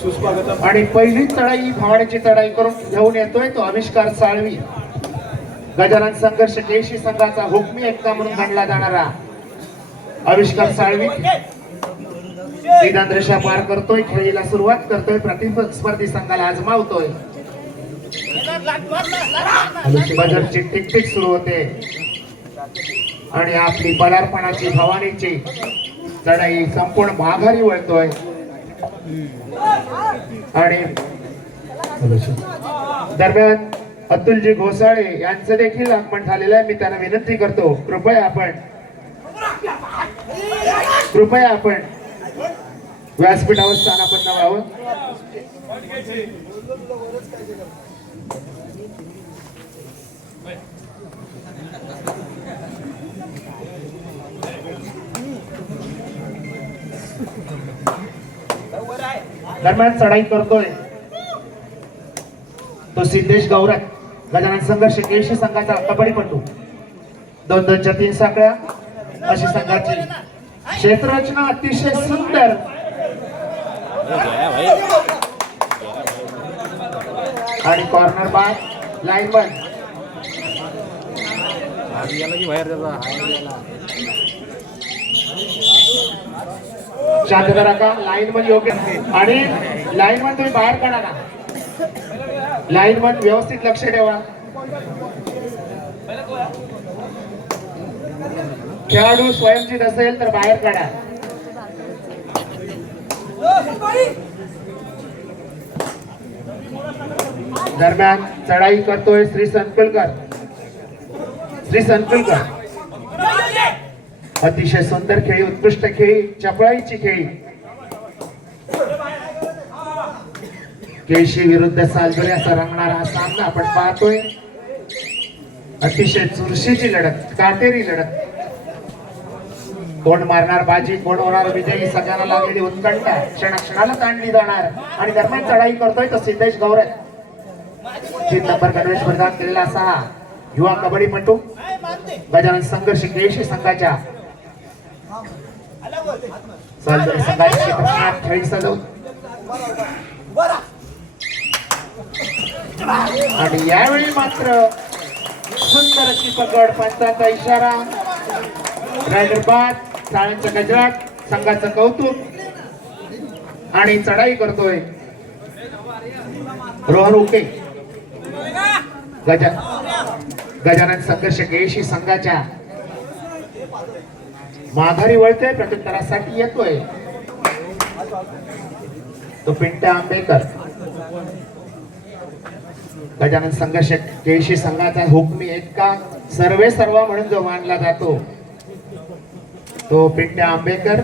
सुस्वागतम. आणि पहिली चढाई भावाड्याची चढाई करून घेऊन येतोय तो आविष्कार साळवी. गजानन संघर्ष केशी संघाचा हुकमी एकता म्हणून गणला जाणारा आविष्कार साळवी मैदान रेषा पार करतोय, खेळीला सुरुवात करतोय, प्रतिस्पर्धी संघाला आजमावतोय. बजरची टिकटिक सुरू होते आणि आपली पदार्पणाची भवानीची चढाई संपूर्ण माघारी वळतोय. आणि दरम्यान अतुलजी घोसाळे यांचं देखील आगमन झालेलं आहे. मी त्यांना विनंती करतो, कृपया आपण व्यासपीठावर स्थानापन्न व्हावं. दरम्यान चढाई करतोय तो सिद्धेश गौरव, गजानन संघर्ष केशी संघाचा कबड्डीपटू. 2-2च्या 3 साखळ्या अशी संघाची क्षेत्ररचना अतिशय सुंदर. आणि कॉर्नर बार लाईन बंद. शांत करा का लाईन मध्ये योग्य. आणि लाईन मध्ये तुम्ही बाहेर काढा ना. लाईन मध्ये व्यवस्थित लक्ष ठेवा. खेळाडू स्वयंचीत असेल तर बाहेर काढा. दरम्यान चढाई करतोय श्री संकुलकर. अतिशय सुंदर खेळी, उत्कृष्ट खेळी, चपळाईची खेळी. केशी विरुद्ध सालगरे असा रंगणारा हा सामना आपण पाहतोय. अतिशय चुरशीची लढत, काटेरी लढत. कोण मारणार बाजी, कोण होणार विजयी, सगळ्यांना लागलेली उत्कंठा क्षणाक्षणाला ताणली जाणार. आणि दरम्यान चढाई करतोय तो सिद्धेश गौरव. 3 नंबर गणवेश परिधान केलेला असा हा युवा कबड्डीपटू गजानन संघर्ष केशी संघाच्या संघाची खेळी सजवून. आणि यावेळी मात्र सुंदर अशी पकड, पंचाचा इशारा, रायडर बाद, टाळ्यांच्या गजरात संघाचं कौतुक. आणि चढाई करतोय रोहन उके, गजानन संघर्ष केशी संघाच्या माघारी वळतोय, प्रत्युत्तरासाठी येतोय तो पिंट्या आंबेकर. गजानन संघर्ष केशी संघाचा हुकमी एक्का सर्वे सर्व म्हणून जो मानला जातो तो पिंट्या आंबेकर,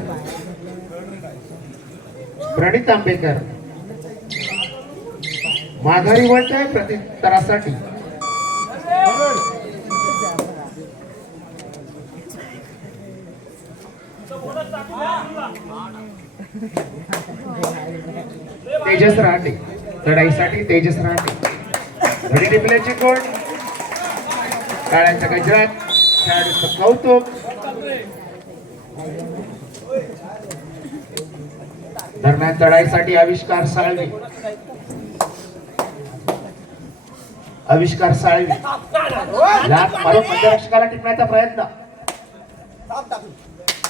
प्रणित आंबेकर माघारी वळतोय प्रत्युत्तरासाठी. तेजस राहते चढाईसाठी, तेजस राहते घडी टिपल्याची कोण, टाळ्यांच्या गजरात खेळाडूचं कौतुक. दरम्यान चढाईसाठी आविष्कार साळवी लाथ मारून मध्यरक्षकाला टिपण्याचा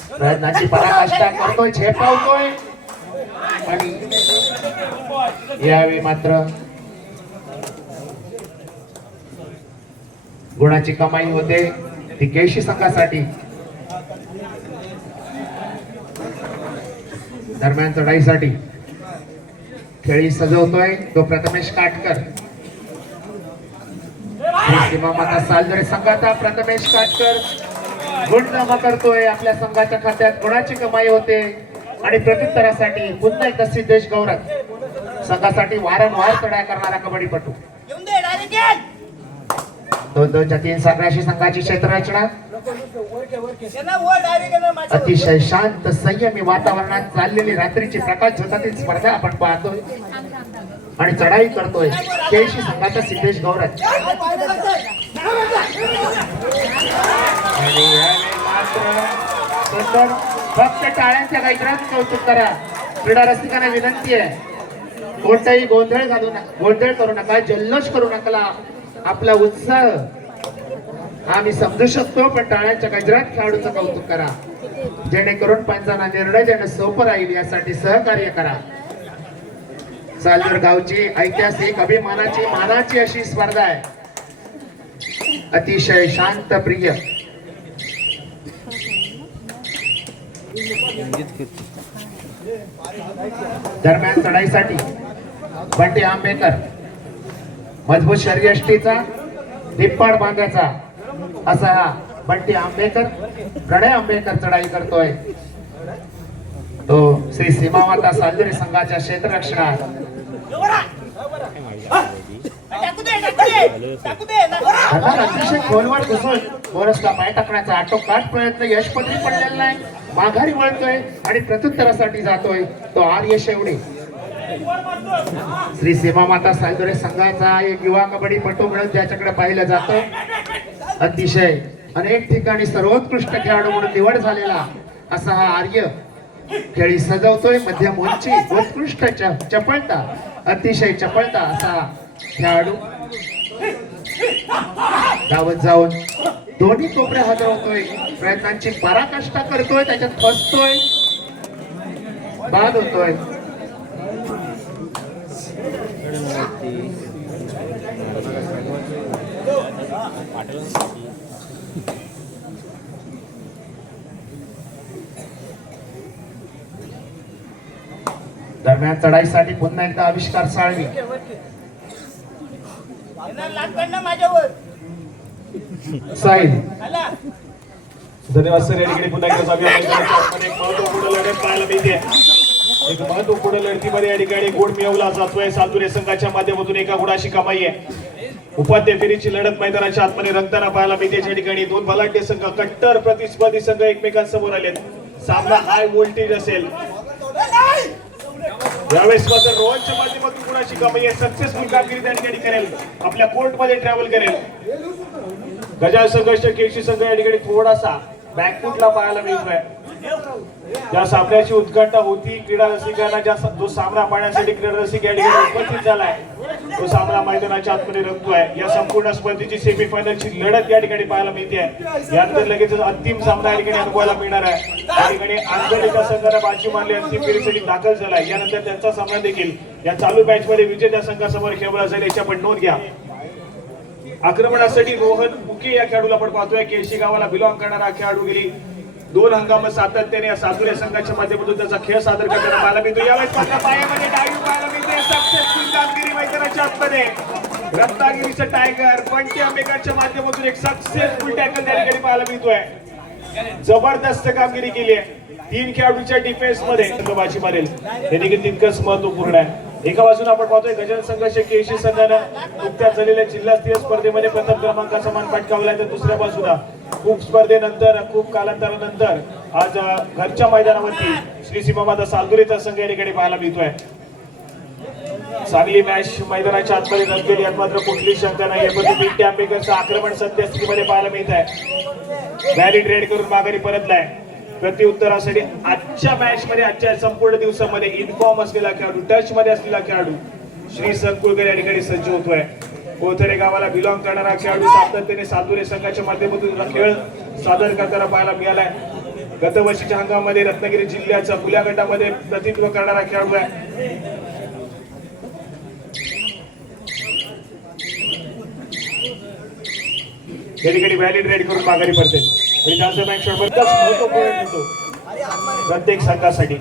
प्रयत्नाची पराकाष्ठा करतोय, झेपावतोय. आणि यावेळी मात्र गुणाची कमाई होते ती केशी संघासाठी. दरम्यान चढाईसाठी खेळी सजवतोय तो प्रथमेश काटकर. सीमा माता सालगरे संघाचा प्रथमेश काटकर गुण जमा करतोय. आपल्या संघाच्या खात्यात गुणाची कमाई होते. आणि प्रत्युत्तरासाठी पुन्हा एकदा सिद्धेश गौरव संघासाठी वारंवार चढाई करणारा कबड्डीपटू. 2-2च्या 3 साखळ्याशी संघाची क्षेत्ररचना अतिशय शांत संयमी वातावरणात चाललेली रात्रीची प्रकाश झोतातील स्पर्धा आपण पाहतोय. आणि चढाई करतोय केशी संघाचा सिद्धेश गौरव. आणि मात्र सुंदर फक्त टाळ्यांच्या गजरात कौतुक करा. क्रीडा रसिकांना विनंती आहे कोणताही गोंधळ करू नका, जल्लोष करू नका. आपला उत्साह आम्ही समजू शकतो, पण टाळ्यांच्या गजरात खेळाडूचं कौतुक करा, जेणेकरून पंचांना निर्णय देणं सोपं राहील यासाठी सहकार्य करा. सालदूर गावची ऐतिहासिक अभिमानाची मानाची अशी स्पर्धा आहे. अतिशय शांत प्रिय दरम्यान चढाईसाठी बंटी आंबेकर मजबूत शरीरयष्टीचा धिप्पाड बांधायचा असा हा बंटी आंबेकर प्रणय आंबेकर चढाई करतोय. तो श्री सीमामाता सालदुरी संघाच्या क्षेत्ररक्षणात अतिशय खोलवर घुसून बोरसला पाय टाकण्याचा आटोकाट प्रयत्न यशपत्री पडलेला नाही. माघारी वळतोय आणि प्रत्युत्तरासाठी जातोय तो आर्य शेवडे. श्री सीमामाता सालदुरे संघाचा एक युवा कबड्डीपटू म्हणून ज्याच्याकडे पाहिलं जातं, अतिशय अनेक ठिकाणी सर्वोत्कृष्ट खेळाडू म्हणून निवड झालेला असा हा आर्य खेळी सजवतोय. मध्यम उंची, उत्कृष्ट चपळता, अतिशय चपळता असा खेळाडू धावत जाऊन दोन्ही कोपऱ्या हलवतोय, प्रयत्नांची पराकाष्ठा करतोय, त्याच्यात फसतोय, बाद होतोय. दरम्यान चढाईसाठी पुन्हा एकदा आविष्कार साळवी. साहिल धन्यवाद सर. या ठिकाणी पुन्हा एकदा महत्वपूर्ण लढत पाहायला मिळते. एक महत्वपूर्ण लढतीमध्ये या ठिकाणी गुण मिळवला जातोय. सालदुरे संघाच्या माध्यमातून एका गुणाची कमाई आहे. उपाध्याय फेरीची लढत मैदानाच्या आतमध्ये रंगताना पाहायला मिळते. या ठिकाणी दोन बलाढ्य संघ, कट्टर प्रतिस्पर्धी संघ एकमेकांसमोर आलेत. सामना हाय व्होल्टेज असेल. यावेळेस मात्र रोहनच्या माध्यमातून गुणाची कमाई आहे. सक्सेसफुल कामगिरी त्या ठिकाणी करेल, आपल्या कोर्टमध्ये ट्रॅव्हल करेल. गजाल संघर्ष केशी संघ या ठिकाणी थोडासा बॅकफुटला पाहायला मिळतोय. या सामन्याची उत्कंठा होती. क्रीडा रसिकांना जो सामना पाहण्यासाठी क्रीडा रसिक या ठिकाणी उपस्थित झालाय, तो सामना मैदानाच्या आतमध्ये रंगतोय. या संपूर्ण स्पर्धेची सेमीफायनलची लढत या ठिकाणी पाहायला मिळते. यानंतर लगेच अंतिम सामना या ठिकाणी अनुभवायला मिळणार आहे. या ठिकाणी आंतरच्या संघाने बाजी मारली, अंतिम फेरीसाठी दाखल झालाय. यानंतर त्यांचा सामना देखील या चालू मॅच मध्ये विजेत्या संघासमोर खेळवला जाईल, याची आपण नोंद घ्या. आक्रमणासाठी रोहन मुके या खेळाडूला आपण पाहतोय. केळशी गावाला बिलॉंग करणारा खेळाडू गेली 2 हंगाम सातत्याने या सालदुरे संघाच्या माध्यमातून त्याचा खेळ सादर करताना पाहायला मिळतो. यावेळेस मात्र पायामध्ये डायव्ह पाहायला मिळते. सक्सेसफुल कामगिरी मैदानाच्या आतमध्ये रत्नागिरीचा टायगर बंटी आंबेकरच्या माध्यमातून एक सक्सेसफुल टॅकल त्या ठिकाणी पाहायला मिळतोय. जबरदस्त कामगिरी केली आहे. 3 खेळाडूच्या डिफेन्स मध्ये बाजी मारेल, हे देखील तितकंच महत्वपूर्ण आहे. एका बाजूला आपण पाहतोय गजानन संघर्ष केळशी संघानं नुकत्याच झालेल्या जिल्हास्तरीय स्पर्धेमध्ये प्रथम क्रमांकाचा मान पटकावलाय. तर दुसऱ्या बाजूला खूप स्पर्धेनंतर, खूप कालांतरानंतर आज घरच्या मैदानावरती श्री सीमामाता सालदुरेचा संघ या ठिकाणी पाहायला मिळतोय. चांगली मॅच मैदानाच्या आतमध्ये रंगलेली, यात मात्र कुठली शंका नाही. बंटी आंबेकरचं आक्रमण सद्यस्थितीमध्ये पाहायला मिळत आहे. व्हॅलिड रेड करून माघारी परतलाय. प्रत्युत्तरासाठी आजच्या मॅच मध्ये, आजच्या संपूर्ण दिवसामध्ये इन्फॉर्म असलेला खेळाडू, टच मध्ये असलेला खेळाडू श्री संकुलकर या ठिकाणी सज्ज होतोय. कोथरे गावाला बिलॉंग करणारा खेळाडू सातत्याने सालदुरे संघाच्या माध्यमातून खेळ सादर करताना पाहायला मिळालाय. गतवर्षीच्या हंगामामध्ये रत्नागिरी जिल्ह्याचा खुल्या गटामध्ये प्रतिनिधित्व करणारा खेळाडू आहे. या ठिकाणी व्हॅलिड रेड करून माघारी पडते आणि त्यांचा मॅच षटपरच महत्वपूर्ण ठरतो प्रत्येक संघासाठी.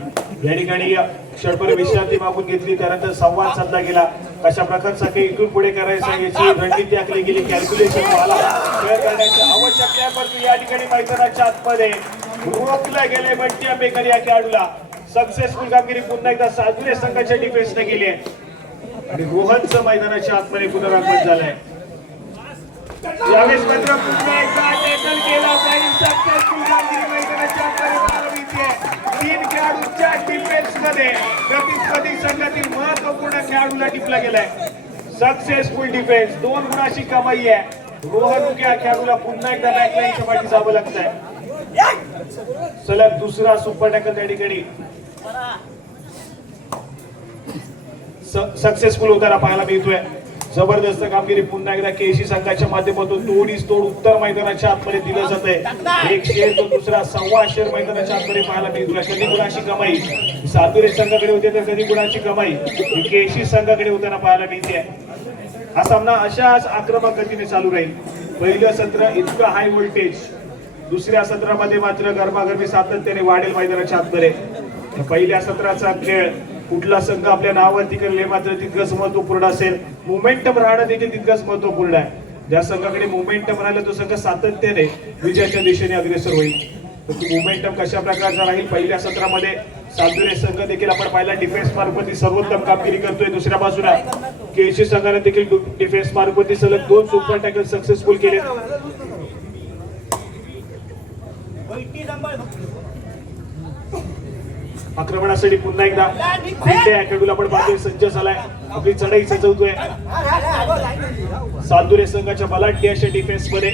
या ठिकाणी षटपर विश्रांती मागून घेतली, त्यानंतर संवाद साधला गेला. कशा प्रकारचा काही इथून पुढे करायचं याची रणनीती आखली गेली. कॅल्क्युलेशन व्हायला खेळ करण्याची आवश्यकता आहे, परंतु या ठिकाणी मैदानाच्या आतमध्ये रोखले गेले बंटी आंबेकर या खेळाडूला. सक्सेसफुल कामगिरी पुन्हा एकदा सालदुरे संघाच्या डिफेन्सने केली आहे आणि रोहनचं मैदानाच्या आतमध्ये पुनरागमन झालंय. यावेळेस मात्र पुन्हा एकदा टॅकल केला जाईल. सक्सेसफुल कामगिरी मैदानाच्या आतमध्ये पाहायला मिळते. 3 खेळाडूंच्या डिफेन्स मध्ये प्रतिस्पर्धी संघातील महत्वपूर्ण खेळाडूला टिपला गेलाय. सक्सेसफुल डिफेन्स, 2 गुणाची कमाई आहे. रोहन या खेळाडूला पुन्हा एकदा बॅकलाईनच्या पाठी जावं लागतंय. सलग दुसरा सुपर टॅकल त्या ठिकाणी सक्सेसफुल होताना पाहायला मिळतोय. जबरदस्त कामगिरी पुन्हा एकदा केशी संघाच्या माध्यमातून तोडीस तोड उत्तर मैदानाच्या आतमध्ये दिलं जात आहे. एक शेर तो दुसरा 1.25 शेर मैदानाच्या आतमध्ये पाहायला मिळतोय. कधी गुणाची कमाई सातुरे संघाकडे होते तर कधी गुणाची कमाई केशी संघाकडे होताना पाहायला मिळते. हा सामना अशाच आक्रमक गतीने चालू राहील. पहिलं सत्र इतकं हाय व्होल्टेज, दुसऱ्या सत्रामध्ये मात्र गरमागरमी सातत्याने वाढेल मैदानाच्या आतमध्ये. पहिल्या सत्राचा खेळ कुठला संघ आपल्या नावावरती करेल हे मात्र तितकंच महत्वपूर्ण असेल. मोमेंटम राहणं देखील तितकंच महत्वपूर्ण आहे. ज्या संघाकडे मोमेंटम राहिलं तो संघ सातत्याने विजयाच्या दिशेने अग्रेसर होईल. मोमेंटम कशा प्रकारचा राहील पहिल्या सत्रामध्ये सातुरे संघ देखील आपण पाहिला डिफेन्स मार्कवरती सर्वोत्तम कामगिरी करतोय. दुसऱ्या बाजूला केशी संघाने देखील डिफेन्स मार्कवरती सलग 2 सुपर टॅकल सक्सेसफुल केले. आक्रमणासाठी पुन्हा एकदा बिंडे अकॅडमीला आपण पाहतोय सज्ज झालाय. आपली चढाई सजवतोय. सातुरे संघाच्या बलाढ्य अशा डिफेन्स मध्ये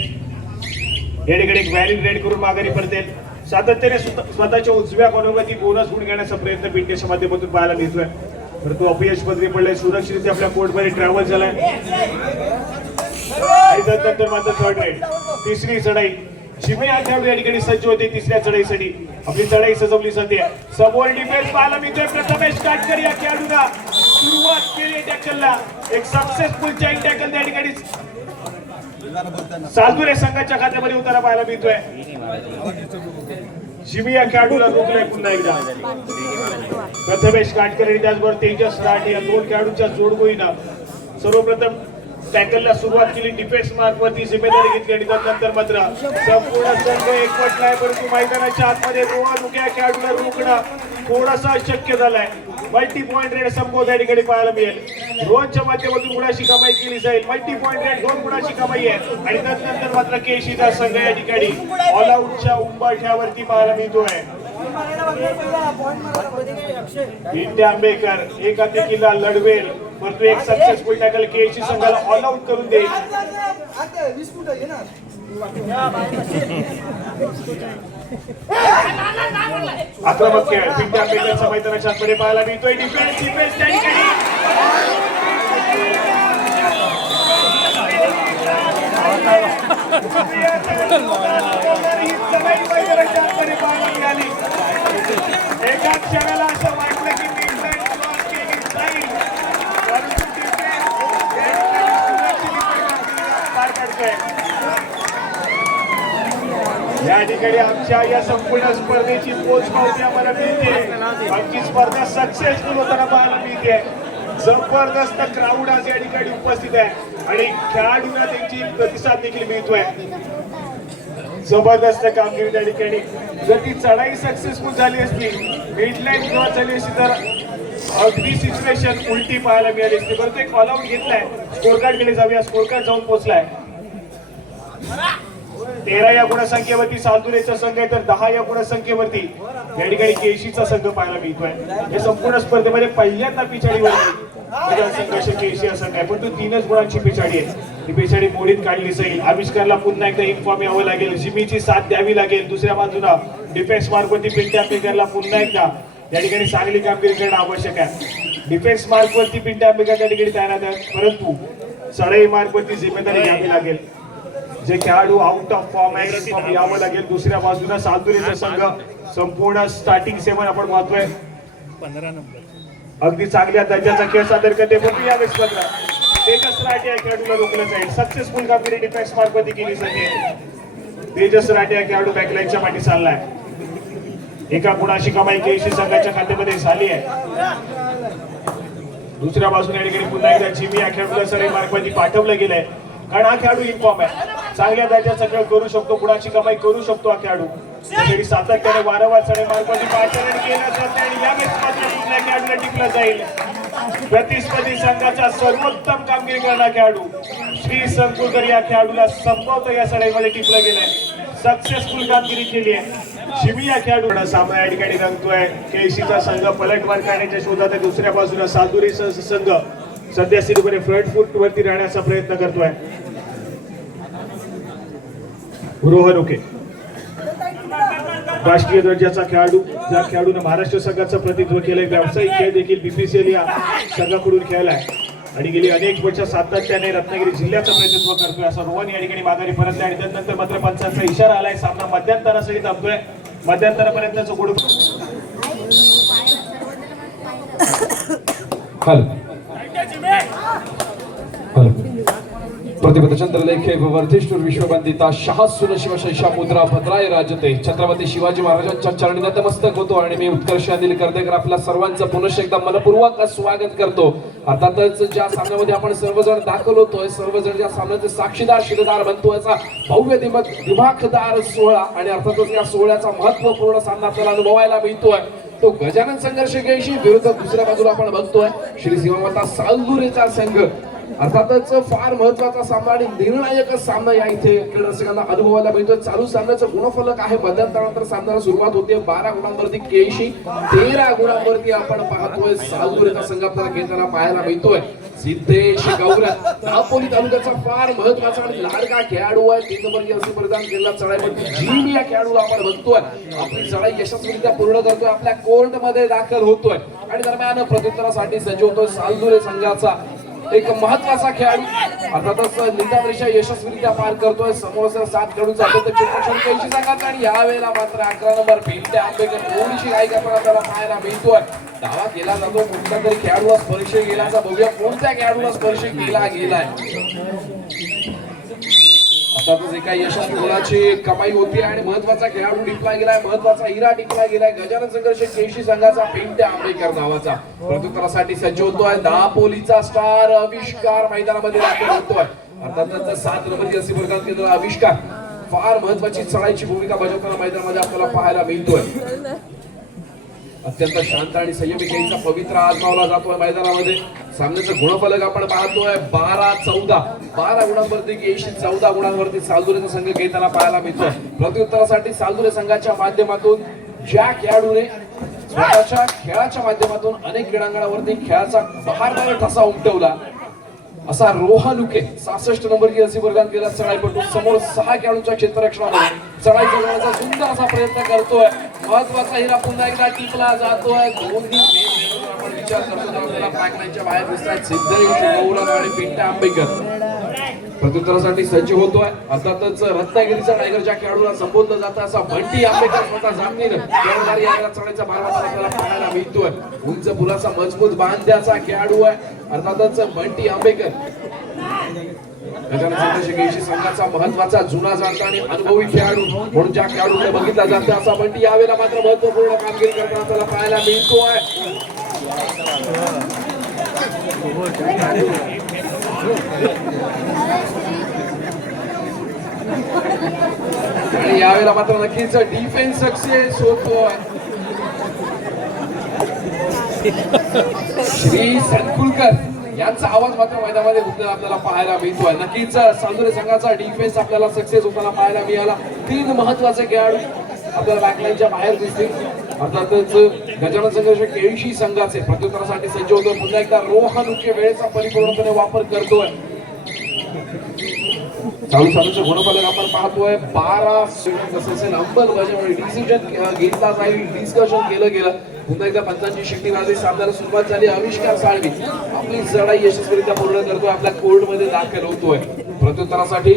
या ठिकाणी एक व्हॅलिड रेड करून माघारी पडते. सातत्याने स्वतःच्या उजव्या कॉर्नरवरती बोनस गुण घेण्याचा प्रयत्न बिंडेच्या माध्यमातून पाहायला मिळतोय. परंतु अपयश पदरी पडलाय. सुरक्षित आपल्या कोर्टमध्ये ट्रॅव्हल झालाय. आणि त्यानंतर मात्र थर्ड रेड तिसरी चढाई चिमे या खेळाडू या ठिकाणी सज्ज होते. तिसऱ्या चढाईसाठी आपली चढाई सजवली जाते. समोर डिफेन्स पाहायला मिळतोय. प्रथमेश काटकर या खेळाडूला सुरुवात केली टॅकलला. एक सक्सेसफुल चेन टॅकल त्या ठिकाणी सातुरे संघाच्या खात्यामध्ये उतारा पाहायला मिळतोय. चिमी या खेळाडूला रोखलंय पुन्हा एकदा. प्रथमेश काटकर आणि त्याचबरोबर तेजस राठ या 2 खेळाडूंच्या जोडगोळीनं सर्वप्रथम टॅकलला सुरुवात केली. डिफेन्स मार्कवरती जिम्मेदारी घेतली आणि त्यानंतर मात्र संपूर्ण संघ एकवटलाय. परंतु मैदानाच्या आतमध्ये दोघा खेळाडूला रोखणं थोडंसं अशक्य झालंय. मल्टी पॉइंट रेड संभव त्या ठिकाणी पाहायला मिळेल. रोजच्या माध्यमातून गुणाची कमाई केली जाईल. मल्टी पॉइंट रेड 2 गुणाची कमाई आहे. आणि त्यानंतर मात्र केशीचा संघ या ठिकाणी ऑल आउटच्या उंबरठ्यावरती पाहायला मिळतोय. इंडिया आंबेकर एका देखील लढवेल परंतु एक सक्सेसफुल टॅकल केशी संघाला ऑल आउट करून देईल. आक्रमक खेळ इंडिया आंबेकरच्या मैदानाच्या आतमध्ये पाहायला मिळतोय. डिफेन्स त्या ठिकाणी एका क्षणाला असं वाटलं की मिडलाईन क्रॉस केली जाईल परंतु पार पडतोय. या ठिकाणी आमच्या या संपूर्ण स्पर्धेची पोचपावती आम्हाला मिळते. आमची स्पर्धा सक्सेसफुल होताना पाहायला मिळते. जबरदस्त क्राऊड आज या ठिकाणी उपस्थित आहे आणि खेळाडूंना त्यांची प्रतिसाद देखील मिळतोय. जबरदस्त कामगिरी त्या ठिकाणी. जर ती चढाई सक्सेसफुल झाली असती मिडलाईन क्रॉस झाली असती तर अगदी सिच्युएशन उलटी पाहायला मिळाली असती. परंतु एक ऑल आउट घेतलाय. स्कोर कार्ड कडे जाऊया. स्कोर कार्ड जाऊन पोहोचलाय. 13 या गुणसंख्येवरती सातुरेचा संघ आहे तर 10 या गुणसंख्येवरती या ठिकाणी केशीचा संघ पाहायला मिळतोय. या संपूर्ण स्पर्धेमध्ये पहिल्यांदा पिछाडीवरती संघर्ष केशी हा संघ आहे परंतु 3च गुणांची पिछाडी आहे. ही पिछाडी मोडीत काढली जाईल. आविष्कारला पुन्हा एकदा इन्फॉर्म यावं लागेल. जिमीची साथ द्यावी लागेल. दुसऱ्या बाजूला डिफेन्स मार्कवरती पिंट्या आंबेकरला पुन्हा एकदा या ठिकाणी चांगली कामगिरी करणं आवश्यक आहे. डिफेन्स मार्कवरती पिंट्या आंबेकर त्या ठिकाणी तयार आहेत परंतु चढाई मार्कवरती जिम्मेदारी घ्यावी लागेल. जे खेळाडू आउट ऑफ फॉर्म आहे यावं लागेल. दुसऱ्या बाजूला सातुरेचा संघ संपूर्ण स्टार्टिंग 7 आपण पाहतोय. 15 नंबर अगदी चांगल्या दर्जाचा खेळ सादर करते परंतु यावेळेस मात्र तेजस राठी या खेळाडूला रोखलं जाईल. सक्सेसफुल कामगिरी डिफेन्स मार्कवरती केली जाते. तेजस राठी या खेळाडू बॅकलाईनच्या पाठी चाललाय. एका गुणाची कमाई केशी संघाच्या खात्यामध्ये झाली आहे. दुसऱ्या बाजूने या ठिकाणी पुन्हा एकदा जिमी या खेळाडूला सरी मार्कवरती पाठवलं गेलंय कारण हा खेळाडू इन्फॉर्म आहे. चांगल्या दर्जाचा खेळ करू शकतो. गुणाची कमाई करू शकतो हा खेळाडू. त्यासाठी सातत्याने वारंवार चढाई मार्कवरती पाचारण केलं जातं आणि यावेळेस मात्र कुठल्या खेळाडूला टिकलं जाईल. प्रतिस्पर्धी संघाचा सर्वोत्तम कामगिरी करणारा खेळाडू श्री संकुलकर या खेळाडूला संभवतः या चढाईमध्ये टिकलं गेलंय. सक्सेसफुल कामगिरी केली आहे. शिमी या खेळाडू सामना या ठिकाणी रंगतोय. केशीचा संघ पलटवार करण्याच्या शोधात आहे. दुसऱ्या बाजूला सातुरेचा संघ सध्या स्थितीमध्ये फ्रंट फूट वरती राहण्याचा प्रयत्न करतोय. रोहन ओके राष्ट्रीय दर्जाचा खेळाडू, ज्या खेळाडूने महाराष्ट्र संघाचं प्रतिनिधित्व केलंय. व्यावसायिक खेळ देखील बीपीसीएल या संघाकडून खेळलाय आणि गेली अनेक वर्ष सातत्याने रत्नागिरी जिल्ह्याचं प्रतिनिधित्व करतोय. असं रोहन या ठिकाणी माघारी परतले आणि त्यानंतर मात्र पंचांचा इशारा आलाय. सामना मध्यंतरासाठी थांबतोय. मध्यंतरापर्यंतचं गुड प्रतिपद चंद्रलेखे वर्धिष्ठुर विश्ववंदिता शाहसून शिवशैषा मुद्रा भद्राय राजते. छत्रपती शिवाजी महाराजांच्या चरणी नतमस्तक होतो आणि मी उत्कर्ष अनिल कर्तेकर आपल्या सर्वांचं पुनश्च एकदा मनपूर्वक स्वागत करतो. अर्थातच ज्या सामन्यामध्ये आपण सर्वजण दाखल होतोय, सर्वजण ज्या सामन्याचे साक्षीदार शिरदार बनतोय, असा भव्य दिमाखदार सोहळा आणि अर्थातच या सोहळ्याचा महत्वपूर्ण सामना आपल्याला अनुभवायला मिळतोय. तो गजानन संघर्ष केळशी विरुद्ध दुसऱ्या बाजूला आपण बघतोय श्री शिवमाता सालदुरेचा संघ. अर्थातच फार महत्वाचा सामना आणि निर्णायक सामना या इथे क्रीडा रसिकांना अनुभवायला मिळतोय. चालू सामन्याचं गुणफलक आहे. मध्यंतरानंतर सामन्याला सुरुवात होते 12 गुणांवरती केळशी, 13 गुणांवरती आपण पाहतोय सालदुरेचा संघ आपल्याला खेळताना पाहायला मिळतोय. सिद्धेश गौरव दापोली तालुक्याचा फार महत्वाचा आणि लाडका खेळाडू आहे. 3 नंबर जर्सी परिधान केलेला चढाईमध्ये जीम या खेळाडूला आपण बघतोय. आपली चढाई यशस्वीरित्या पूर्ण करतोय, आपल्या कोर्ट मध्ये दाखल होतोय आणि दरम्यान प्रत्युत्तरासाठी सज्ज होतोय सालदुरे संघाचा एक महत्वाचा खेळाडू. अर्थातच निदान रेषा यशस्वीरित्या पार करतोय. समोर 7 खेळून जातो तर चित्रक्षण केळशी संघाचा आणि यावेळेला मात्र 11 नंबर भिंटे आंबेकर थोडीशी घाई आपण आपल्याला पाहायला मिळतोय. दावा केला जातो कोणत्या तरी खेळाडूला स्पर्श केल्याचा. बघूया कोणत्या खेळाडूला स्पर्श केला गेलाय. अर्थातच एका यशस्वी गोलाची कमाई होती आणि महत्वाचा खेळाडू टिकला गेलाय, महत्वाचा हिरा टिकला गेलाय. गजानन संघर्ष केळशी संघाचा भिंटे आंबेकर नावाचा प्रत्युत्तरासाठी सज्ज होतोय. दापोलीचा स्टार आविष्कार मैदानामध्ये दाखल होतोय. अर्थातच 7 नंबर जर्सी परिधान केलेला आविष्कार फार महत्वाची चढाईची भूमिका बजावताना मैदानामध्ये आपल्याला पाहायला मिळतोय. अत्यंत शांत आणि संयमी खेळीचा पवित्र आजमावला जातोय मैदानामध्ये. सामन्याचं गुणफलक आपण पाहतोय 12-14. 12 गुणांवरती केळशी, 14 गुणांवरती सालदुरेचा संघ खेळताना पाहायला मिळतोय. प्रत्युत्तरासाठी सालदुरे संघाच्या माध्यमातून ज्या खेळाडूने स्वतःच्या खेळाच्या माध्यमातून अनेक क्रीडांगणावरती खेळाचा बहारदार ठसा उमटवला असा रोहन उके 66 नंबरची जर्सी परिधान केला चढाईपटू समोर 6 खेळाडूंच्या क्षेत्ररक्षणामध्ये चढाई करण्याचा सुंदर असा प्रयत्न करतोय. महत्वाचा हिरा पुन्हा एकदा टिकला जातोय. दोन्ही आपण विचार करतो आपल्याला पाकलाईनच्या बाहेर दिसतात सिद्धेश गौरव आणि भिंटे आंबेकर प्रत्युत्तरासाठी सज्ज होतोय. अर्थातच रत्नागिरीचा टायगरच्या खेळाडूला संबोधलं जातं असा बंटी आंबेकर स्वतः जातीनं जबाबदारी या चढाईचा भार आपल्याला पाहायला मिळतोय. उंच पुलाचा मजबूत बांध्याचा खेळाडू आहे अर्थातच बंटी आंबेकर. गजानन संघर्ष केळशी संघाचा महत्वाचा जुना जाणता आणि अनुभवी खेळाडू म्हणून ज्या खेळाडूकडे बघितला जातो असा बंटी यावेळेला मात्र महत्वपूर्ण कामगिरी करताना आपल्याला पाहायला मिळतोय. आणि यावेळेला मात्र नक्कीच डिफेन्स सक्सेस होतोय. श्री संकुलकर यांचा आवाज मात्र मैदानामध्ये घुसलेला आपल्याला पाहायला मिळतोय. नक्कीच सालदुरे संघाचा डिफेन्स आपल्याला सक्सेस होताना पाहायला मिळाला. 3 महत्वाचे खेळाडू आपल्याला बॅकलाईनच्या बाहेर दिसतील. अर्थातच गजानन संघर्ष केळशी संघाचे प्रत्युत्तरासाठी सज्ज होतोय. पुन्हा एकदा रोहन उके वेळेचा परिपूर्णपणे वापर करतोय. चालू सामन्याचं गुणफलक आपण पाहतोय 12 अंमलबजावणी डिसिजन घेतला जाईल, डिस्कशन केलं गेलं. पुन्हा एकदा पंचांची शिट्टी वाजली. सामन्याला सुरुवात झाली. आविष्कार साळवी आपली चढाई यशस्वीरित्या पूर्ण करतोय, आपल्या कोर्ट मध्ये दाखल होतोय. प्रत्युत्तरासाठी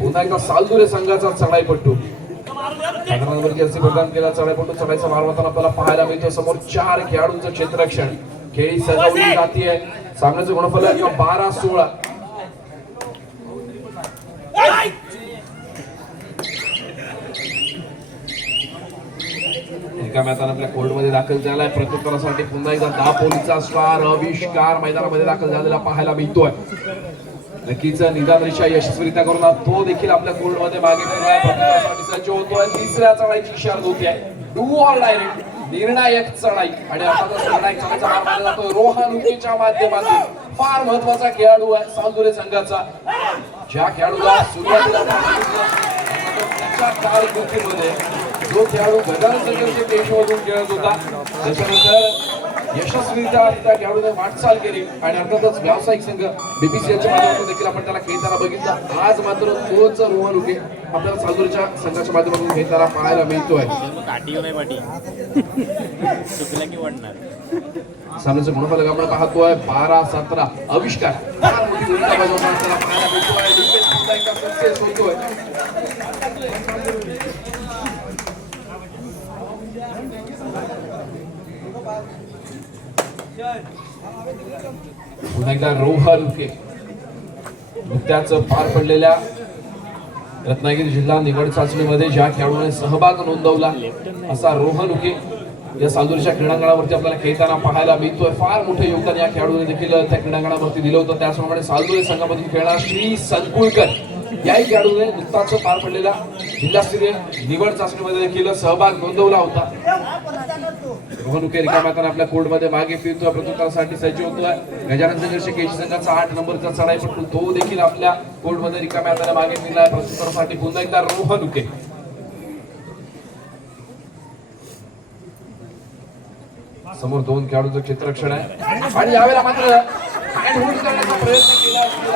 पुन्हा एकदा सालदुरे संघाचा चढाईपट्टू 15 नंबर जर्सी परिधान केला चढाईपट्टू चढाईचा भार वाहताना आपल्याला पाहायला मिळतोय. समोर 4 खेळाडूंचं क्षेत्ररक्षण खेळी सजवली जाते. सामन्याचं गुणफलक 12-16. एका मैदान आपल्या कोर्ट मध्ये दाखल झालाय. प्रत्युत्तरासाठी पुन्हा एकदा दापोलीचा स्टार आविष्कार मैदानामध्ये दाखल झालेला पाहायला मिळतोय. नक्कीच निदान रेषा यशस्वीरित्या करून तो देखील आपल्या कोर्ट मध्ये मागे फिरलाय. प्रत्युत्तरासाठी सज्ज होतोय. तिसऱ्या चढाईची शर्त होती डू ऑर डायरेक्ट निर्णायक चढाई आणि आता निर्णायक चढाईचा भार मानला जातोय रोहन उकेच्या माध्यमातून. फार महत्वाचा खेळाडू आहे सालदुरे संघाचा. ज्या खेळाडूला सुरुवातीला त्याच्या कारकिर्दीमध्ये जो खेळाडू गजानन संघर्ष केळशीमधून खेळत होता त्याच्यानंतर यशस्वीरित्या त्या खेळाडूने वाटचाल केली आणि अर्थातच व्यावसायिक संघ बीपीसीएलच्या माध्यमातून देखील आपण त्याला खेळताना बघितलं. आज मात्र तोच रोहन उके आपल्याला चांदूरच्या संघाच्या माध्यमातून खेळताना पाहायला मिळतोय. सामन्याचं गुणफलक आपण पाहतोय 12-17. आविष्कार फार मोठी भूमिका बजावताना त्याला पाहायला मिळतोय. डिफेन्स सुद्धा एकदा सक्सेस होतोय. पुन्हा एकदा रोहन उके नुकत्याच पार पडलेल्या रत्नागिरी जिल्हा निवड चाचणीमध्ये ज्या खेळाडूने सहभाग नोंदवला असा रोहन उके या सालदूरच्या क्रीडांगणावरती आपल्याला खेळताना पाहायला मिळतोय. फार मोठे योगदान या खेळाडूने देखील त्या क्रीडांगणावरती दिलं होतं. त्याचप्रमाणे सालदूर संघामधून खेळणारा श्री संकुळकर याही खेळाडूने नुकताच पार पडलेल्या जिल्हास्तरीय निवड चाचणीमध्ये देखील सहभाग नोंदवला होता. रोहन उके रिकाम्या हाताने आपल्या कोर्टमध्ये मागे फिरतोय, प्रत्युत्तरासाठी सज्ज होतोय. गजानन संघर्ष केजी संघाचा 8 नंबरचा चढाईपटू तो देखील आपल्या कोर्टमध्ये रिकाम्या हाताने मागे फिरलाय. प्रत्युत्तरासाठी पुन्हा एकदा रोहन उके. समोर 2 खेळाडूंचं क्षेत्ररक्षण आहे आणि यावेळेला मात्र हँडहोल्ड करण्याचा प्रयत्न केला असतो.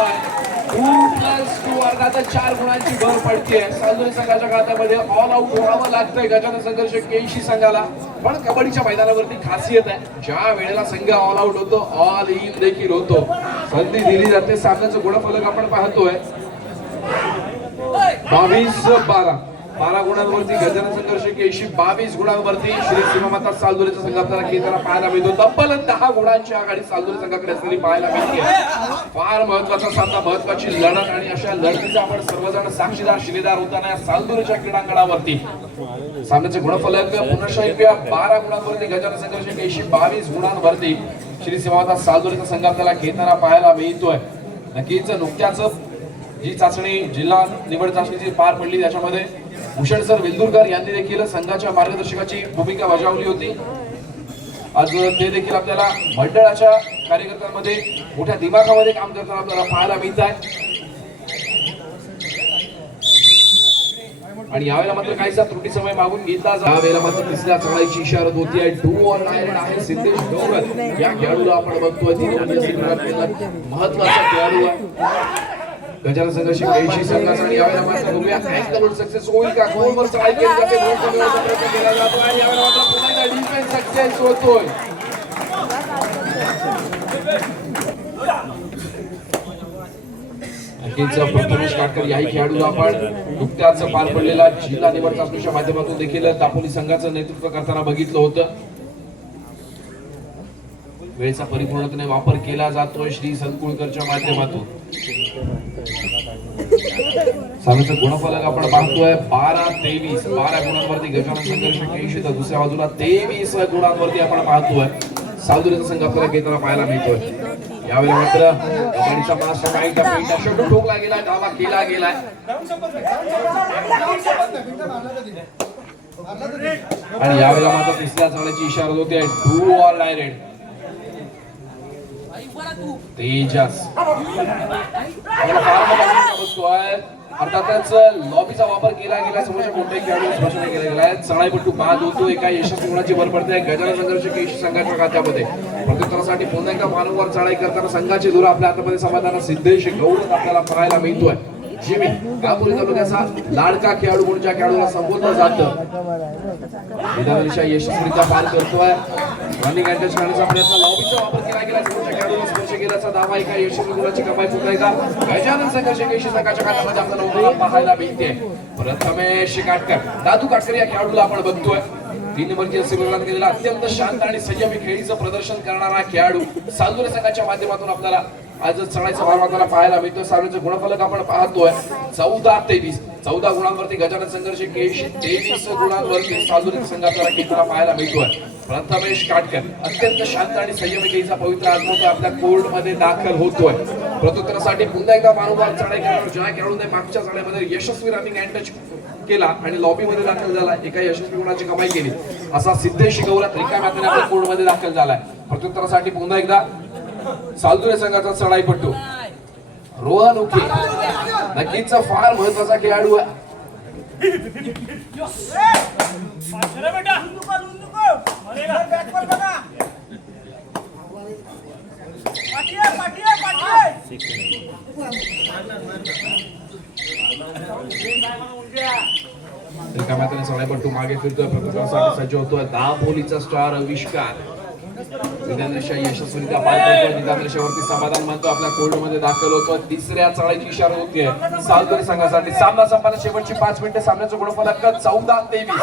2+2 अर्थात 4 गुणांची भर पडते. सालदूर संघाच्या खात्यामध्ये ऑल आउट व्हावं लागतंय गजानन संघर्ष केशी संघाला. पण कबड्डीच्या मैदानावरती खासियत आहे, ज्या वेळेला संघ ऑल आउट होतो ऑल इन देखील होतो. संधी दिली जाते. सामन्याचं गुणफलक आपण पाहतोय 22-12. 12 गुणांवरती गजानन संघर्ष केशी, 22 गुणांवरती श्री सीमामाता सालदुरेचा संघ आपल्याला खेळताना पाहायला मिळतो. तब्बल 10 गुणांची आघाडी सालदुरे संघाकडे असलेली पाहायला मिळते. फार महत्वाचा सामना, महत्वाची लढत आणि अशा लढतीचा आपण सर्वजण साक्षीदार शिलेदार होताना या सालदुरेच्या क्रीडांगणावरती. सामन्याचे गुणफलक पुन्हा एकदा 12 गुणांवरती गजानन संघर्ष केशी, 22 गुणांवरती श्री सीमामाता सालदुरेचा संघ आपल्याला खेळताना पाहायला मिळतोय. नक्कीच नुकत्याच जी चाचणी जिल्हा निवड चाचणी पार पडली त्याच्यामध्ये भूषण सर वेल्दुरकर यांनी देखील संघाच्या मार्गदर्शकाची भूमिका बजावली होती. आज ते देखील आपल्याला मंडळाच्या कार्यकर्त्यांमध्ये मोठ्या दिमागामध्ये काम करताना आपल्याला पाहायला मिळत आहे. आणि यावेळेला मात्र काहीसा त्रुटी समय मागून घेतला. यावेळेला मात्र तिसऱ्या चढाईची इशारत होती आहे. डू ऑर डायरेक्ट आहे सिद्धेश गौरव या खेळाडूला आपण बघतोय. महत्वाचा खेळाडू आहे गजानन संघर्ष केशी संघाचा. आणि यावेळेला मात्र बघूया अँगलवर सक्सेस होईल का. गोलवर चढाई केली जाते, गोल करण्याचा प्रयत्न केला जातो आणि यावेळेला मात्र पुन्हा एकदा डिफेन्स सक्सेस होतोय. प्रथमेश काटकर याही खेळाडूला आपण नुकत्याच पार पडलेला जिल्हा निवड चाचणीच्या माध्यमातून देखील दापोली संघाचं नेतृत्व करताना बघितलं होतं. वेळेचा परिपूर्णपणे वापर केला जातोय श्री संकुळकरच्या माध्यमातून. सामन्याचं गुणफलक आपण पाहतोय 12-23. 12 गुणांवरती गजानन संघर्ष केशी, तर दुसऱ्या बाजूला 23 गुणांवरती आपण पाहतोय सालदुरेचा संघ आपल्याला खेळताना पाहायला मिळतोय. यावेळेला मात्र कबड्डीचा मास्टर माईंडचा पेंटा शेवटी ठोकला गेलाय, दावा केला गेलाय आणि यावेळेला मात्र तिसऱ्या चढाईची इशारा होते डू ऑर डायरेक्ट. तेजस अर्थातच लॉबीचा वापर केला गेला. समोरच्या कोणत्याही खेळाडू स्पर्श केला गेलाय. चढाईपट्टू बाद होतो. एका यशस्वी गुणाची भर पडते गजानन संघर्ष केशी संघाच्या खात्यामध्ये. प्रत्युत्तरासाठी पुन्हा एकदा वारंवार चढाई करताना संघाची धुरा आपल्या हातामध्ये समाधान सिद्धेश गौरव आपल्याला पाहायला मिळतोय. जिमी दापोली तालुक्याचा लाडका खेळाडू म्हणून ज्या खेळाडूला संबोधलं जातं विधानशा यशस्वीरित्या पार करतोय. रनिंग अटॅच करण्याचा प्रयत्न, लॉबीचा वापर केला गेला. समोरच्या खेळाडूला स्पर्श केल्याचा दावा, एका यशस्वी गुणाची कमाई पुन्हा एकदा गजानन संघर्ष केशी संघाच्या खात्यामध्ये आपल्याला पाहायला मिळते. प्रथमेश काटकर, दादू काटकर या खेळाडूला आपण बघतोय. 3 नंबरची सेमीफायनल केलेला अत्यंत शांत आणि संयमी खेळीचं प्रदर्शन करणारा खेळाडू सालदुरे संघाच्या माध्यमातून आपल्याला आज चढाईचा मार्गाला पाहायला मिळतोय. सामन्याचं गुणफलक आपण पाहतोय 14-23. 14 गुणांवरती गजानन संघर्ष केशी, 23 गुणांवरती सालदुरे संघ आपल्याला खेळताना पाहायला मिळतोय. प्रथमेश काटकर अत्यंत शांत आणि संयमी खेळीचा पवित्र आत्मोत्सव आपल्या कोर्टमध्ये दाखल होतोय. प्रत्युत्तरासाठी पुन्हा एकदा वारंवार चढाई करणार ज्या खेळाडूने मागच्या चढाईमध्ये यशस्वी रनिंग अँड टच केला आणि लॉबी मध्ये दाखल झाला, एका यशस्वी गुणाची कमाई केली असा सिद्धेश गौरव रिकाम्या हाताने आपल्या कोर्ट मध्ये दाखल झालाय. प्रत्युत्तरासाठी पुन्हा एकदा सालदुरे संघाचा चढाईपट्टू रोहन उके नक्कीच फार महत्वाचा खेळाडू आहे. रिकाम्या हाताने सगळ्यापट्टू मागे फिरतोय, प्रत्येकासाठी सज्ज होतोय. दापोलीचा स्टार आविष्कार निदानरेषा यशस्वीरित्या पार करतोय. निदानरेषेवरती समाधान मानतो, आपल्या कोर्टमध्ये दाखल होतो. तिसऱ्या चाळीची इशारा होतीये सालकरी संघासाठी. सामना संपला, शेवटची 5 मिनिटे. सामन्याचं गुणफलक 14-23.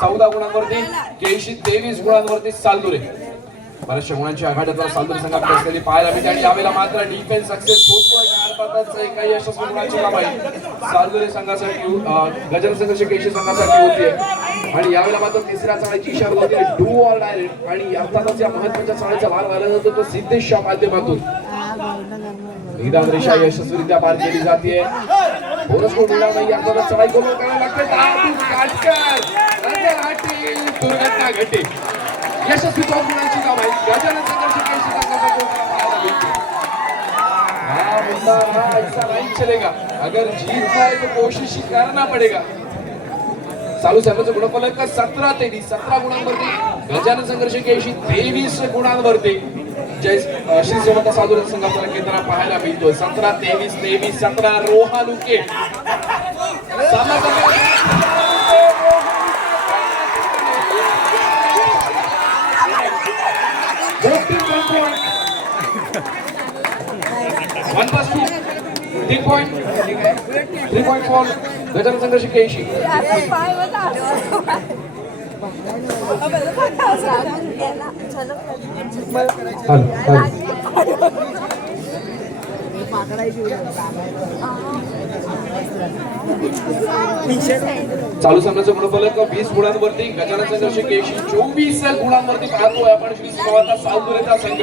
14 गुणांवरती केशी, 23 गुणांवरती सालदुरे. बऱ्याचशा गुणांची आघाडीतला सालदुरे संघाकडे असलेली पाहायला मिळते आणि यावेळेला मात्र डिफेन्स सक्सेस होतोय. काही यशस्वी गुणांची काम आहे सालदुरे संघासाठी, गजर संघर्ष केशी संघासाठी होतीये. आणि यावेळेला मात्र तिसऱ्या चाळीची इशारा होती, डू ऑर डाय. आणि अर्थातच या महत्वाच्या चाळीचा भाग घालला जातो तो सिद्धेशच्या माध्यमातून. निदान रेषा यशस्वीरित्या पार केली जाते. बोनस कोण मिळणार नाही, अर्थातच चढाई करून करायला लागते. दुर्घटना घडली. यशस्वी 2 गुणांची काम आहे. गजानन संघर्ष केशी संघासाठी पाहायला मिळते. ऐसा नहीं चलेगा, अगर जीतना है तो कोशिश ही करना पड़ेगा. चालू सामन्याचं गुणफलक 17-23. 17 गुणांवरती गजानन संघर्ष केशी, 23 गुणांवरती जय श्री सेवता साधुरथ संघ आपल्याला केंद्रात पाहायला मिळतोय. 17-23, 23-17. रोहानुके सामना One plus two, 3 point, 3 point for Gajanan संघर्ष केशी. चालू सामन्याचं गुणफलक 20 गुणांवरती गजानन संघर्ष केशी, 24 गुणांवरती पाहतोय आपण श्री सेवता सालदुरेचा संघ.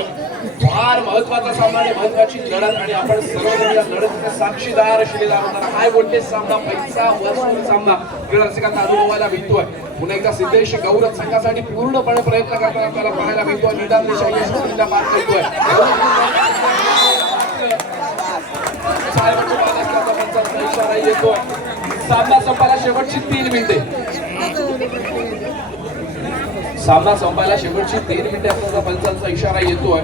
फार महत्वाचा सामना आणि महत्वाची लढत आणि आपण सर्वजण या लढतीचे साक्षीदार असलेला होणार. हाय व्होल्टेज सामना, पैसा वसूल सामना क्रीडा रसिकांना अनुभवायला मिळतोय. पुन्हा एकदा सिद्धेश गौरव संघासाठी पूर्णपणे प्रयत्न करताना आपल्याला पाहायला मिळतोय. निदान रेषा यशस्वीरित्या पार करतोय. इशारा येतोय. सामना संपायला शेवटची 3 मिनिटे. सामना संपायला शेवटची 3 मिनिटे असल्याचा पंचांचा इशारा येतोय.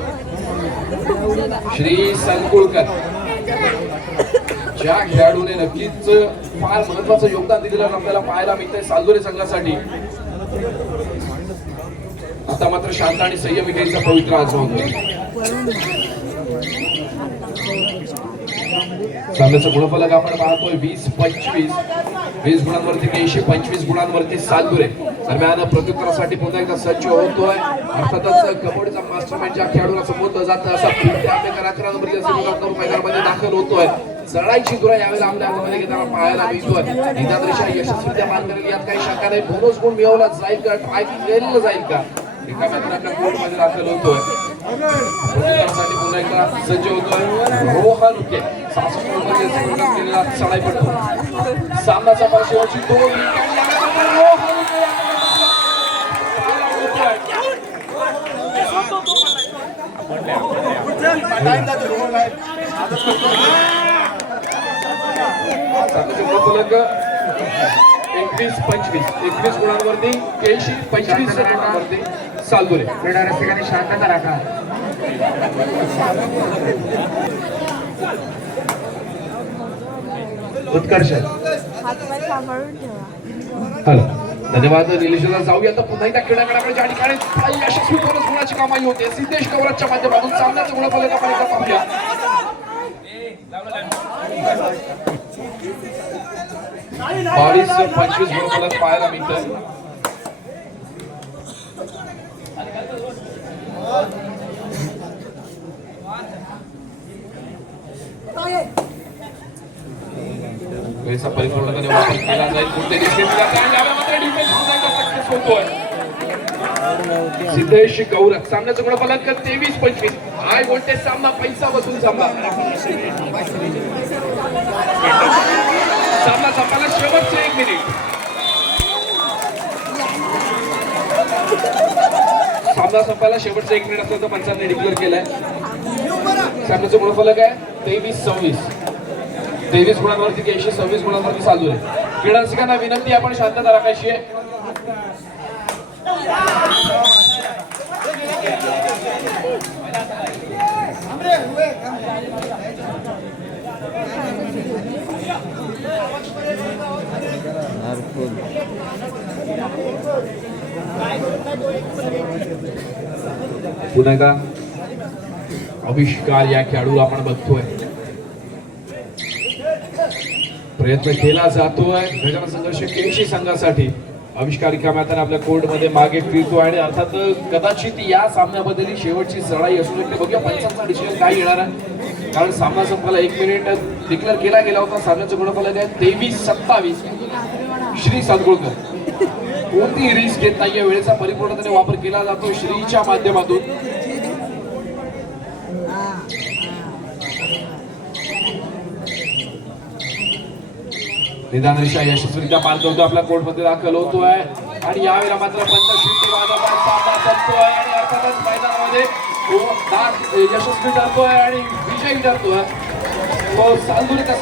श्री संकुळकर ज्या खेळाडूने नक्कीच फार महत्वाचं योगदान दिलेलं आपल्याला पाहायला मिळतंय सालदुरे संघासाठी. आता मात्र शांत आणि संयमी घ्यायचा पवित्र आजमावतोय. सामन्याचं गुणफलक आपण पाहतोय 20-25. 20 गुणांवरती केशी, 25 गुणांवरती सालदुरे. दरम्यान प्रत्युत्तरासाठी पुन्हा एकदा सज्ज होतोय. अर्थातच कबड्डीचा मास्टरमाइंड ज्या खेळाडूला संबोधलं जातं असा आंबेकर 11 नंबरच्या मैदानामध्ये दाखल होतोय. चढाईची दुरा यावेळेला आपल्या हातामध्ये घेताना पाहायला मिळतोय. निदान रेषा यशस्वीरित्या पार करेल यात काही शंका नाही. बोनस गुण मिळवला जाईल का, ट्राय केलेलं जाईल का, एका मैदानात आपल्या कोर्टमध्ये दाखल होतोय. प्रत्युत्तरासाठी पुन्हा एकदा सज्ज होतोय रोहानुके. 66 मध्ये संघात केलेला चढाईपट्टू. सामनाचा पार शेवटची 2 गुणफलक 21-25. 21 गुणांवरती केशी, 25 गुणांवरती सालदुरे. क्रीडा रसिकांनी शांतता राखा. उत्कर्ष हॅलो, धन्यवाद निलेशला. जाऊया आता पुन्हा एकदा क्रीडागडाकडे ज्या ठिकाणी यशस्वी बोनस गुणाची कामाई होते सिद्धेश गौरवच्या माध्यमातून. सामन्याचं गुणफलक आपण एकदा पाहूया. 22-25 गुणफलक पाहायला मिळतं. वेळेचा परिपूर्णपणे वापर केला जाईल. सक्सेस होतोय सिद्धेश गौरव. सामन्याचं गुणफलक 23-25. हाय व्होल्टेज सामना, पैसा वसूल सामना. सामना संपायला शेवटचे 1 मिनिट. सामना संपायला शेवटचे 1 मिनिट असल्याचं पंचांनी डिक्लेअर केलंय. सामन्याचं गुणफलक आहे 23-26. 23 गुणांवरती केशी, 26 गुणांवरती सालदुरे. क्रीडा रसिकांना विनंती, आपण शांतता राखायची आहे. पुन्हा एकदा आविष्कार या खेळाडूला आपण बघतोय, प्रयत्न केला जातोय गजानन संघर्ष केळशी संघासाठी. आविष्कार रिकाम्या आपल्या कोर्ट मध्ये मागे फिरतो आणि अर्थात कदाचित या सामन्याबद्दल शेवटची लढाई असू शकते. बघूया पंचांचा डिसिजन काय येणार आहे, कारण सामना संपला 1 मिनिट डिक्लेअर केला गेला होता. सामन्याचं गुणफलक आहे 23-27. श्री सातगुळकर कोणती रिस्क घेत नाहीये, वेळेचा परिपूर्णपणे वापर केला जातो श्रीच्या माध्यमातून. निदान रेषा यशस्वीरित्या पार करतो, आपल्या कोर्ट मध्ये दाखल होतोय आणि यावेळेला मात्र पंच शिट्टी वाजवतात, सामना संपतोय आणि अर्थातच मैदानामध्ये यशस्वी ठरतोय आणि विजयी ठरतोय. तो सालदुरीचा